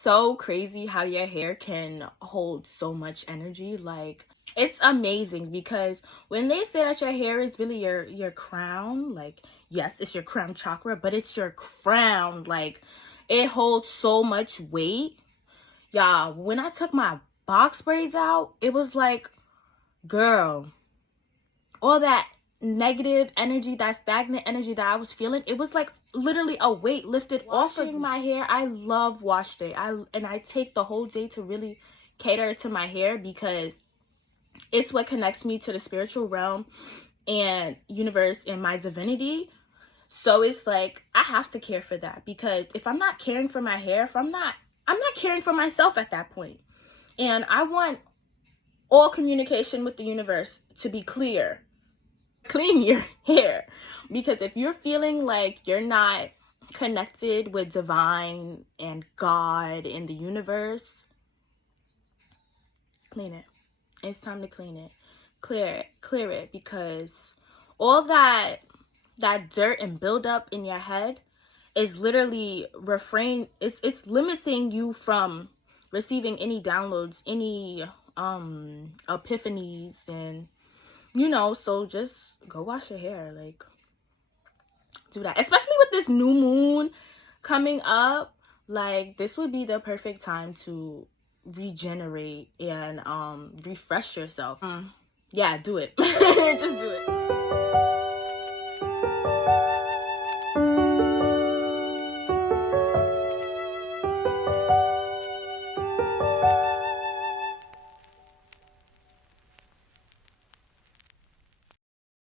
so crazy how your hair can hold so much energy. Like, it's amazing because when they say that your hair is really your crown, like, yes, it's your crown chakra, but it's your crown. Like, it holds so much weight. Yeah, when I took my box braids out, it was like, girl, all that negative energy, that stagnant energy that I was feeling, it was like literally a weight lifted off of my hair. I love wash day. I take the whole day to really cater to my hair because it's what connects me to the spiritual realm and universe and my divinity. So it's like I have to care for that, because if I'm not caring for my hair, if I'm not caring for myself at that point. And I want all communication with the universe to be clear. Clean your hair, because if you're feeling like you're not connected with divine and God and the universe, clean it. It's time to clean it. Clear it, because all that dirt and buildup in your head is literally it's limiting you from receiving any downloads, any epiphanies, and so just go wash your hair. Like, do that, especially with this new moon coming up. Like, this would be the perfect time to regenerate and refresh yourself. Yeah, do it. Just do it.